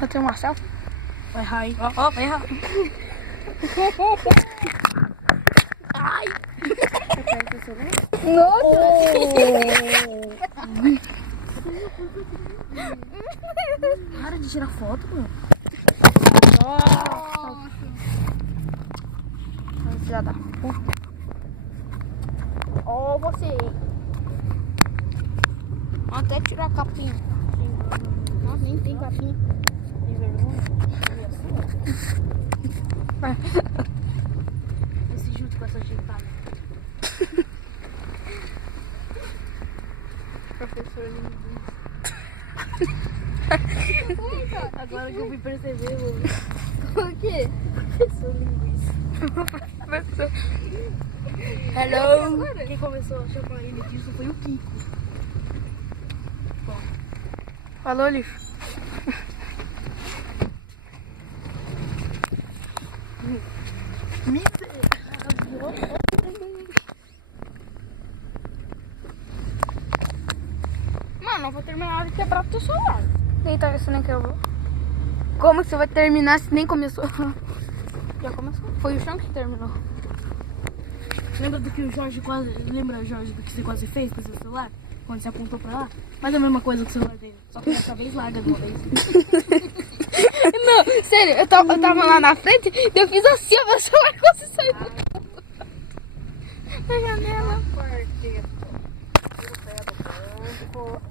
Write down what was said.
Eu tenho uma selfie. Vai errar, hein? Ó, vai errar. Ai! Nossa! Para de tirar foto, mano. Nossa! Já dá. Ó, você. Até tirar a capinha. Nossa, nem tem capinha. Tem vergonha? Vai se junto com essa ajeitada. Professor linguista. Agora que eu fui perceber, mano. O quê? Professor linguista. Professor. Hello. Quem começou a chamar ele disso foi o Kiko. Bom, Falou, lixo. Mano, eu vou terminar de quebrar o teu celular. Eita, isso nem quebrou. Como que você vai terminar se nem começou? Já começou. Foi o chão que terminou. lembra do que o Jorge quase. Lembra, Jorge, do que você quase fez com o seu celular? Quando você apontou pra lá? Faz a mesma coisa com o celular dele. Só que dessa vez larga de uma vez. Não, sério, eu tava lá na frente e eu fiz assim, o meu celular quase saiu da janela. Quarteto. O pé do banco.